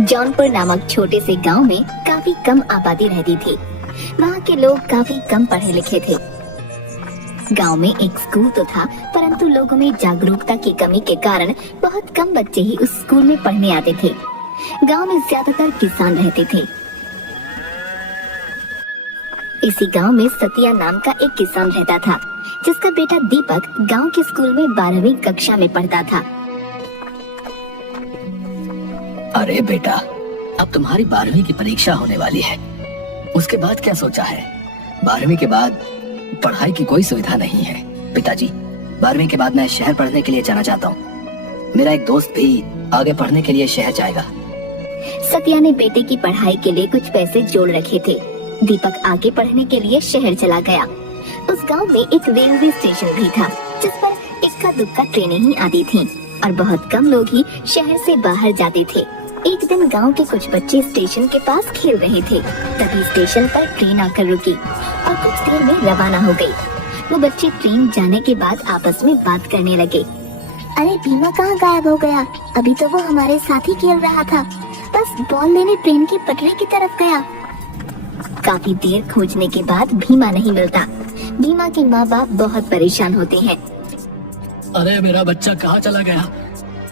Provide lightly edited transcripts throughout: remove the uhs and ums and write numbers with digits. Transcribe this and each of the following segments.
जौनपुर नामक छोटे से गांव में काफी कम आबादी रहती थी। वहाँ के लोग काफी कम पढ़े लिखे थे। गांव में एक स्कूल तो था, परंतु लोगों में जागरूकता की कमी के कारण बहुत कम बच्चे ही उस स्कूल में पढ़ने आते थे। गांव में ज्यादातर किसान रहते थे। इसी गांव में सतिया नाम का एक किसान रहता था, जिसका बेटा दीपक गांव के स्कूल में 12वीं कक्षा में पढ़ता था। अरे बेटा, अब तुम्हारी 12वीं की परीक्षा होने वाली है। उसके बाद क्या सोचा है? 12वीं के बाद पढ़ाई की कोई सुविधा नहीं है। पिताजी, 12वीं के बाद मैं शहर पढ़ने के लिए जाना चाहता हूँ। मेरा एक दोस्त भी आगे पढ़ने के लिए शहर जाएगा। सतिया ने बेटे की पढ़ाई के लिए कुछ पैसे जोड़ रखे थे। दीपक आगे पढ़ने के लिए शहर चला गया। उस गांव में एक रेलवे स्टेशन भी था, जिस पर इक्का दुक्का ट्रेनें ही आती थीं और बहुत कम लोग ही शहर से बाहर जाते थे। एक दिन गांव के कुछ बच्चे स्टेशन के पास खेल रहे थे। तभी स्टेशन पर ट्रेन आकर रुकी और कुछ देर में रवाना हो गई। वो बच्चे ट्रेन जाने के बाद आपस में बात करने लगे। अरे भीमा कहाँ गायब हो गया? अभी तो वो हमारे साथ ही खेल रहा था, बस बॉल लेने ट्रेन की पटरी की तरफ गया। काफी देर खोजने के बाद भीमा नहीं मिलता। भीमा के माँ बाप बहुत परेशान होते हैं। अरे मेरा बच्चा कहाँ चला गया?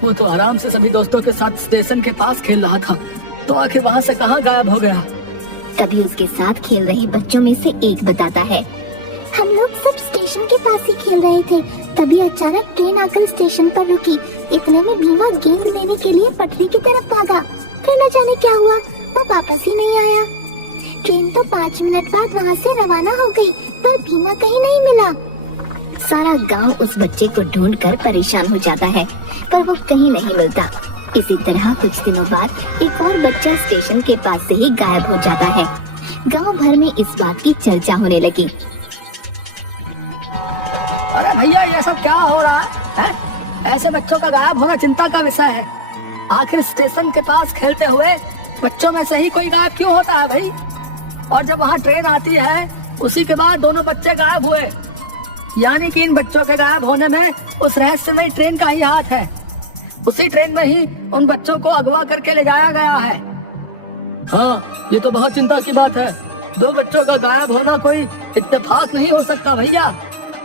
वो तो आराम से सभी दोस्तों के साथ स्टेशन के पास खेल रहा था, तो आखिर वहाँ से कहाँ गायब हो गया? तभी उसके साथ खेल रहे बच्चों में से एक बताता है, हम लोग सब स्टेशन के पास ही खेल रहे थे, तभी अचानक ट्रेन आकर स्टेशन पर रुकी। इतने में भीमा गेंद लेने के लिए पटरी की तरफ भागा। फिर न जाने क्या हुआ, वो वापस ही नहीं आया। ट्रेन तो 5 मिनट बाद वहाँ से रवाना हो गई, पर भीमा कहीं नहीं मिला। सारा गांव उस बच्चे को ढूंढकर परेशान हो जाता है, पर वो कहीं नहीं मिलता। इसी तरह कुछ दिनों बाद एक और बच्चा स्टेशन के पास से ही गायब हो जाता है। गांव भर में इस बात की चर्चा होने लगी। अरे भैया, ये सब क्या हो रहा है? ऐसे बच्चों का गायब होना चिंता का विषय है। आखिर स्टेशन के पास खेलते हुए बच्चों में से ही कोई गायब क्यों होता है भाई? और जब वहाँ ट्रेन आती है, उसी के बाद दोनों बच्चे गायब हुए, यानी कि इन बच्चों के गायब होने में उस रहस्यमय ट्रेन का ही हाथ है। उसी ट्रेन में ही उन बच्चों को अगवा करके ले जाया गया है। हाँ, ये तो बहुत चिंता की बात है। 2 बच्चों का गायब होना कोई इत्तेफाक नहीं हो सकता भैया।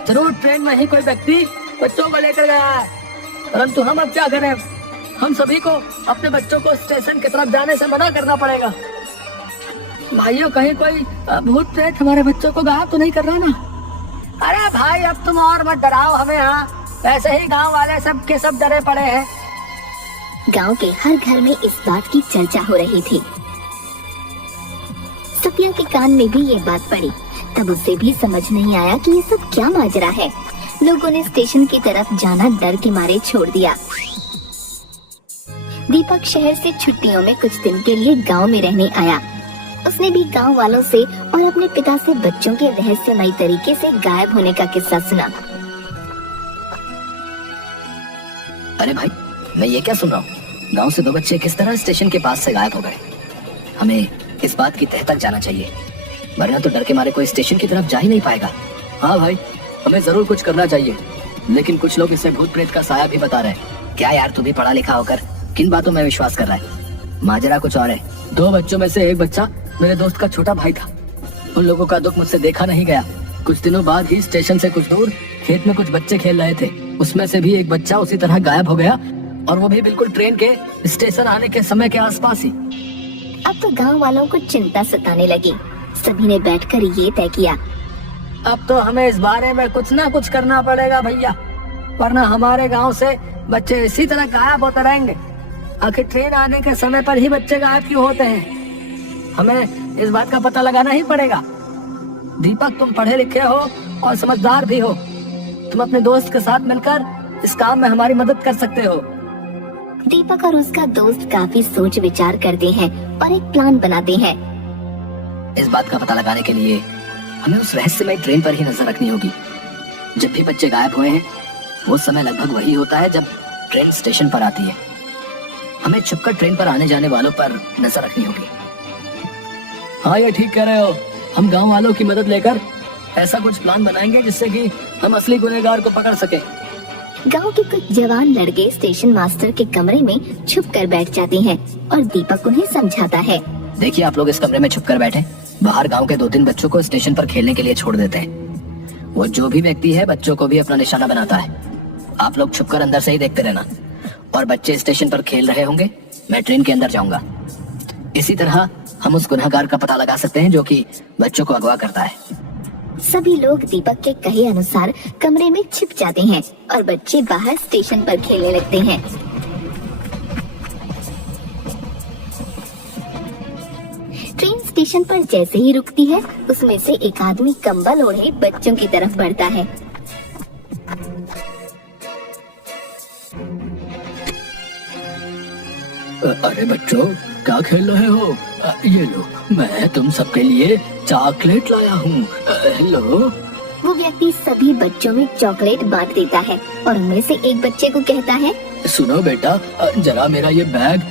जरूर ट्रेन में ही कोई व्यक्ति बच्चों को लेकर गया है, परंतु हम अब क्या करें? हम सभी को अपने बच्चों को स्टेशन की तरफ जाने से मना करना पड़ेगा। भाइयों, कहीं कोई भूत प्रेत हमारे बच्चों को गायब तो नहीं कर रहा ना? अरे भाई, अब तुम और मत डराओ हमें। यहाँ वैसे ही गांव वाले सब के सब डरे पड़े हैं। गांव के हर घर में इस बात की चर्चा हो रही थी। सतिया के कान में भी ये बात पड़ी। तब उसे भी समझ नहीं आया कि ये सब क्या माजरा है। लोगों ने स्टेशन की तरफ जाना डर के मारे छोड़ दिया। दीपक शहर से छुट्टियों में कुछ दिन के लिए गांव में रहने आया। उसने भी गांव वालों से और अपने पिता से बच्चों के रहस्यमयी तरीके से गायब होने का किस्सा सुना। अरे भाई, मैं ये क्या सुन रहा हूँ? गांव से 2 बच्चे किस तरह स्टेशन के पास से गायब हो गए? हमें इस बात की तह तक जाना चाहिए, वरना तो डर के मारे कोई स्टेशन की तरफ जा ही नहीं पाएगा। हाँ भाई, हमें जरूर कुछ करना चाहिए, लेकिन कुछ लोग इसे भूत प्रेत का साया भी बता रहे हैं। क्या यार, तू भी पढ़ा लिखा होकर किन बातों में विश्वास कर रहा है? माजरा कुछ और है। 2 बच्चों में से एक बच्चा मेरे दोस्त का छोटा भाई था। उन लोगों का दुख मुझसे देखा नहीं गया। कुछ दिनों बाद ही स्टेशन से कुछ दूर खेत में कुछ बच्चे खेल रहे थे। उसमें से भी एक बच्चा उसी तरह गायब हो गया, और वो भी बिल्कुल ट्रेन के स्टेशन आने के समय के आसपास ही। अब तो गांव वालों को चिंता सताने लगी। सभी ने बैठकर ये तय किया, अब तो हमें इस बारे में कुछ ना कुछ करना पड़ेगा भैया, वरना हमारे गांव से बच्चे इसी तरह गायब होते रहेंगे। आखिर ट्रेन आने के समय पर ही बच्चे गायब क्यों होते हैं? हमें इस बात का पता लगाना ही पड़ेगा। दीपक, तुम पढ़े लिखे हो और समझदार भी हो। तुम अपने दोस्त के साथ मिलकर इस काम में हमारी मदद कर सकते हो। दीपक और उसका दोस्त काफी सोच विचार करते हैं और एक प्लान बनाते हैं। इस बात का पता लगाने के लिए हमें उस रहस्यमय ट्रेन पर ही नजर रखनी होगी। जब भी बच्चे गायब हुए हैं, वो समय लगभग वही होता है जब ट्रेन स्टेशन पर आती है। हमें छुपकर ट्रेन पर आने जाने वालों पर नजर रखनी होगी। हाँ, ये ठीक कह रहे हो। हम गांव वालों की मदद लेकर ऐसा कुछ प्लान बनाएंगे जिससे कि हम असली गुनहगार को पकड़ सके। गांव के कुछ जवान लड़के स्टेशन मास्टर के कमरे में छुप कर बैठ जाते हैं और दीपक उन्हें समझाता है। देखिए, आप लोग इस कमरे में छुप कर बैठे, बाहर गांव के 2-3 बच्चों को स्टेशन पर खेलने के लिए छोड़ देते हैं। वो जो भी व्यक्ति है बच्चों को भी अपना निशाना बनाता है। आप लोग छुपकर अंदर से ही देखते रहना, और बच्चे स्टेशन पर खेल रहे होंगे, मैं ट्रेन के अंदर जाऊंगा। इसी तरह हम उस गुनहगार का पता लगा सकते हैं जो कि बच्चों को अगवा करता है। सभी लोग दीपक के कहे अनुसार कमरे में छिप जाते हैं और बच्चे बाहर स्टेशन पर खेलने लगते हैं। ट्रेन स्टेशन पर जैसे ही रुकती है, उसमें से एक आदमी कंबल ओढ़े बच्चों की तरफ बढ़ता है। अरे बच्चों, क्या खेल रहे हो? ये लो, मैं तुम सबके लिए चॉकलेट लाया हूँ। लो। वो व्यक्ति सभी बच्चों में चॉकलेट बांट देता है और उनमें से एक बच्चे को कहता है, सुनो बेटा, जरा मेरा ये बैग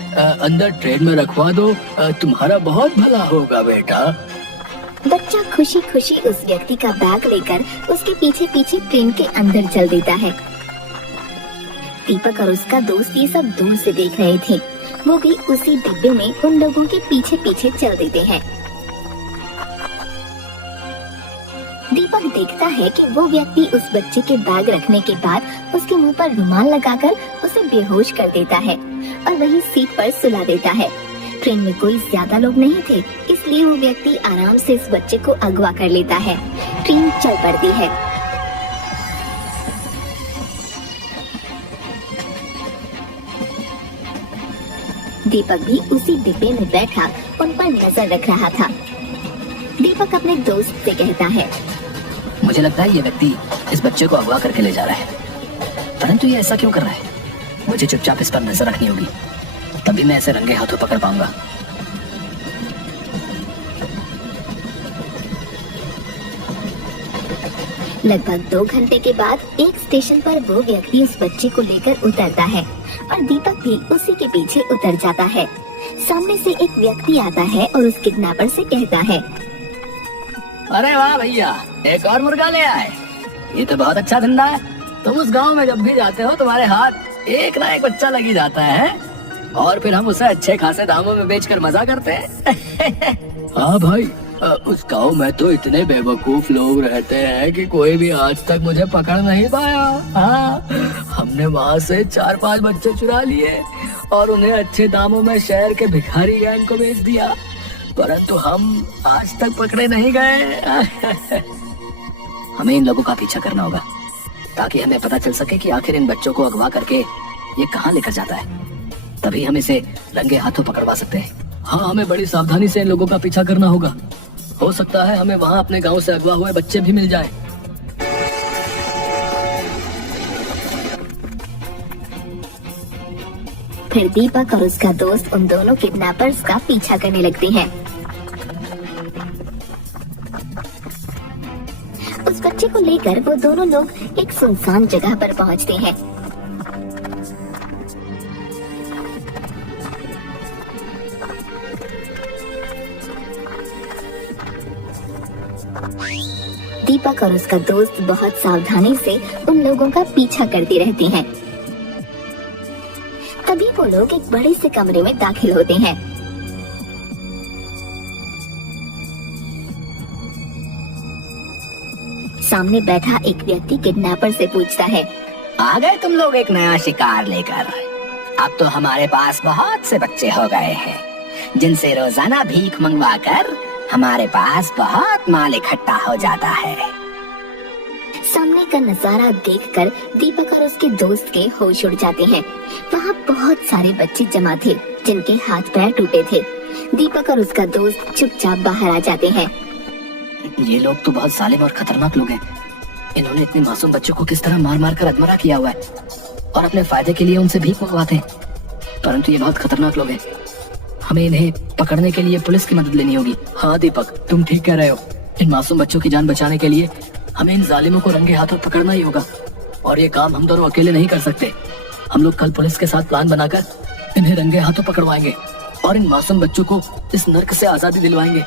अंदर ट्रेन में रखवा दो, तुम्हारा बहुत भला होगा बेटा। बच्चा खुशी खुशी उस व्यक्ति का बैग लेकर उसके पीछे पीछे ट्रेन के अंदर चल देता है। दीपक और उसका दोस्त ये सब दूर से देख रहे थे। वो भी उसी डिब्बे में उन लोगों के पीछे पीछे चल देते हैं। दीपक देखता है कि वो व्यक्ति उस बच्चे के बैग रखने के बाद उसके मुंह पर रुमाल लगाकर उसे बेहोश कर देता है और वही सीट पर सुला देता है। ट्रेन में कोई ज्यादा लोग नहीं थे, इसलिए वो व्यक्ति आराम से इस बच्चे को अगवा कर लेता है। ट्रेन चल पड़ती है। दीपक भी उसी डिब्बे में बैठा उन पर नजर रख रहा था। दीपक अपने दोस्त से कहता है, मुझे लगता है ये व्यक्ति इस बच्चे को अगवा करके ले जा रहा है, परंतु ये ऐसा क्यों कर रहा है? मुझे चुपचाप इस पर नजर रखनी होगी, तभी मैं ऐसे रंगे हाथों पकड़ पाऊंगा। लगभग 2 घंटे के बाद एक स्टेशन पर वो व्यक्ति उस बच्चे को लेकर उतरता है और दीपक भी उसी के पीछे उतर जाता है। सामने से एक व्यक्ति आता है और उस किडनैपर से कहता है, अरे वाह भैया, एक और मुर्गा ले आए। ये तो बहुत अच्छा धंधा है। तुम उस गांव में जब भी जाते हो तुम्हारे हाथ एक ना एक बच्चा लगी जाता है और फिर हम उसे अच्छे खासे दामों में बेचकर मजा करते हैं। हाँ भाई, उस गांव में तो इतने बेवकूफ लोग रहते हैं कि कोई भी आज तक मुझे पकड़ नहीं पाया। हाँ, हमने वहाँ से 4-5 बच्चे चुरा लिए और उन्हें अच्छे दामों में शहर के भिखारी गैंग को बेच दिया, परंतु हम आज तक पकड़े नहीं गए। हमें इन लोगों का पीछा करना होगा ताकि हमें पता चल सके कि आखिर इन बच्चों को अगवा करके ये कहाँ लेकर जाता है, तभी हम इसे रंगे हाथों पकड़वा सकते हैं। हाँ, हमें बड़ी सावधानी से इन लोगों का पीछा करना होगा। हो सकता है हमें वहाँ अपने गांव से अगवा हुए बच्चे भी मिल जाए। फिर दीपक और उसका दोस्त उन दोनों किडनैपर्स का पीछा करने लगते हैं। उस बच्चे को लेकर वो दोनों लोग एक सुनसान जगह पर पहुंचते हैं। दीपक और उसका दोस्त बहुत सावधानी से उन लोगों का पीछा करते रहते हैं। तभी वो लोग एक बड़े से कमरे में दाखिल होते हैं। सामने बैठा एक व्यक्ति किडनैपर से पूछता है, आ गए तुम लोग एक नया शिकार लेकर? अब तो हमारे पास बहुत से बच्चे हो गए हैं जिनसे रोजाना भीख मंगवा कर हमारे पास बहुत माल इकट्ठा हो जाता है। सामने का नजारा देखकर दीपक और उसके दोस्त के होश उड़ जाते हैं। वहाँ बहुत सारे बच्चे जमा थे जिनके हाथ पैर टूटे थे। दीपक और उसका दोस्त चुपचाप बाहर आ जाते हैं। ये लोग तो बहुत जालिम और खतरनाक लोग हैं। इन्होंने इतने मासूम बच्चों को किस तरह मार मार कर अधमरा किया हुआ है और अपने फायदे के लिए उनसे भीख मंगवाते हैं। परंतु ये बहुत खतरनाक लोग हैं, हमें इन्हें पकड़ने के लिए पुलिस की मदद लेनी होगी। हाँ दीपक, तुम ठीक कह रहे हो। इन मासूम बच्चों की जान बचाने के लिए हमें इन जालिमों को रंगे हाथों पकड़ना ही होगा, और ये काम हम दोनों अकेले नहीं कर सकते। हम लोग कल पुलिस के साथ प्लान बनाकर इन्हें रंगे हाथों पकड़वाएंगे और इन मासूम बच्चों को इस नर्क से आजादी दिलवाएंगे।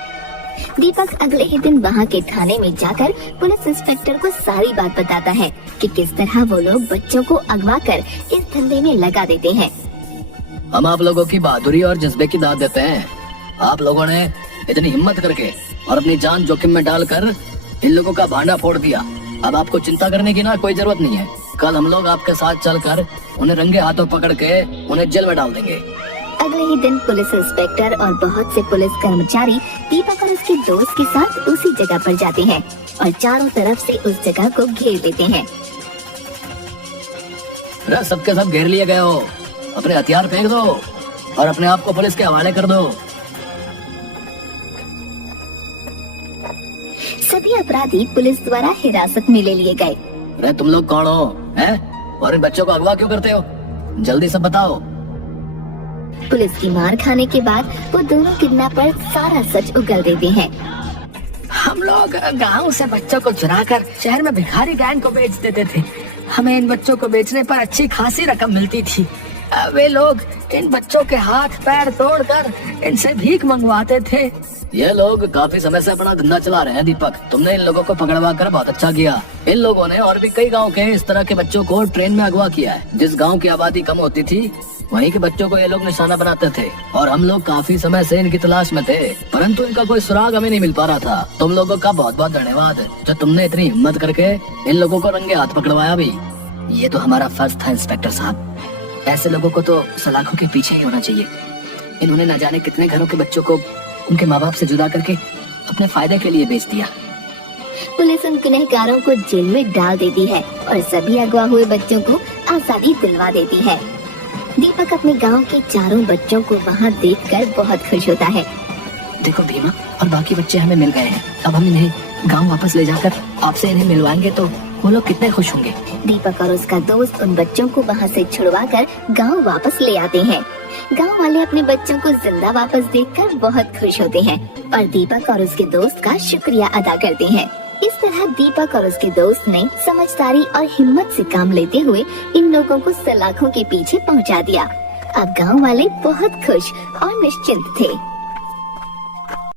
दीपक अगले ही दिन वहाँ के थाने में जाकर पुलिस इंस्पेक्टर को सारी बात बताता है कि किस तरह वो लोग बच्चों को अगवा कर इस धंधे में लगा देते हैं। हम आप लोगों की बहादुरी और जज्बे की दाद देते हैं। आप लोगों ने इतनी हिम्मत करके और अपनी जान जोखिम में डालकर इन लोगों का भांडा फोड़ दिया। अब आपको चिंता करने की ना कोई जरूरत नहीं है। कल हम लोग आपके साथ चलकर उन्हें रंगे हाथों पकड़ के उन्हें जेल में डाल देंगे। अगले ही दिन पुलिस इंस्पेक्टर और बहुत से पुलिस कर्मचारी दीपक और उसके दोस्त के साथ उसी जगह पर जाते हैं और चारों तरफ से उस जगह को घेर लेते हैं। अरे सबके सब घेर लिए गए हो, अपने हथियार फेंक दो और अपने आप को पुलिस के हवाले कर दो। सभी अपराधी पुलिस द्वारा हिरासत में ले लिए गए। अरे तुम लोग कौन हो हैं? और इन बच्चों को अगवा क्यों करते हो? जल्दी सब बताओ। पुलिस की मार खाने के बाद वो दोनों किडनैपर सारा सच उगल देते हैं। हम लोग गांव से बच्चों को चुराकर शहर में भिखारी गैंग को बेच देते थे। हमें इन बच्चों को बेचने पर अच्छी खासी रकम मिलती थी। वे लोग इन बच्चों के हाथ पैर तोड़कर इनसे भीख मंगवाते थे। ये लोग काफी समय से अपना धंधा चला रहे हैं दीपक। तुमने इन लोगों को पकड़वा कर बहुत अच्छा किया। इन लोगों ने और भी कई गांव के इस तरह के बच्चों को ट्रेन में अगवा किया है। जिस गांव की आबादी कम होती थी वहीं के बच्चों को ये लोग निशाना बनाते थे और हम लोग काफी समय से इनकी तलाश में थे, परंतु इनका कोई सुराग हमें नहीं मिल पा रहा था। तुम लोगों का बहुत बहुत धन्यवाद जो तुमने इतनी हिम्मत करके इन लोगों को रंगे हाथ पकड़वाया भी। ये तो हमारा फर्ज था इंस्पेक्टर साहब। ऐसे लोगों को तो सलाखों के पीछे ही होना चाहिए। इन्होंने न जाने कितने घरों के बच्चों को उनके माँ बाप से जुदा करके अपने फायदे के लिए बेच दिया। पुलिस उन गुनहगारों को जेल में डाल देती है और सभी अगवा हुए बच्चों को आजादी दिलवा देती है। दीपक अपने गांव के चारों बच्चों को वहां देखकर बहुत खुश होता है। देखो भीमा और बाकी बच्चे हमें मिल गए हैं। अब हम इन्हें गांव वापस ले जाकर आपसे इन्हें मिलवाएंगे तो वो लोग कितने खुश होंगे। दीपक और उसका दोस्त उन बच्चों को वहां से छुड़वाकर गांव वापस ले आते हैं। गांव वाले अपने बच्चों को जिंदा वापस देखकर बहुत खुश होते हैं और दीपक और उसके दोस्त का शुक्रिया अदा करते हैं। इस तरह दीपक और उसके दोस्त ने समझदारी और हिम्मत से काम लेते हुए इन लोगों को सलाखों के पीछे पहुंचा दिया। अब गांव वाले बहुत खुश और निश्चिंत थे।